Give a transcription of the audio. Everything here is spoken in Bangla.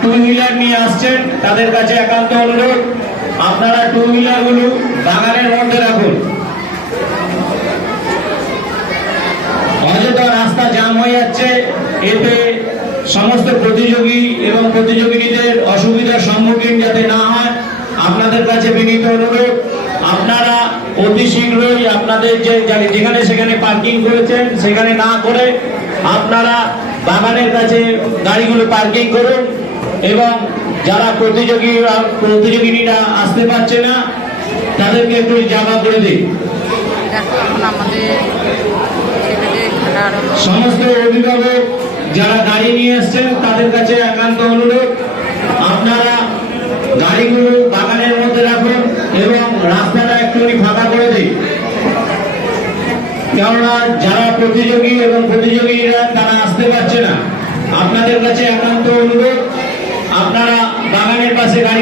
টু হুইলার নিয়ে আসছেন তাদের কাছে একান্ত অনুরোধ, আপনারা টু হুইলার গুলো বাগানের মধ্যে রাখুন। অযথা রাস্তা জ্যাম হয়ে যাচ্ছে, এতে সমস্ত প্রতিযোগী এবং প্রতিযোগীদের অসুবিধার সম্মুখীন যাতে না হয় আপনাদের কাছে বিনীত অনুরোধ, আপনারা অতি শীঘ্রই আপনাদের যেখানে সেখানে পার্কিং করেছেন সেখানে না করে আপনারা বাগানের কাছে গাড়িগুলো পার্কিং করুন এবং যারা প্রতিযোগীরা আসতে পারছে না তাদেরকে একটু জায়গা করে দিন। সমস্ত অভিভাবক যারা গাড়ি নিয়ে এসছেন তাদের কাছে একান্ত অনুরোধ, আপনারা গাড়িগুলো বাগানের মধ্যে রাখুন এবং রাস্তাটা একটুখানি ফাঁকা করে দিন, কেননা যারা প্রতিযোগী এবং প্রতিযোগীরা তারা আসতে পারছে না। আপনাদের কাছে একান্ত অনুরোধ, আপনারা বাগানের পাশে গাড়ি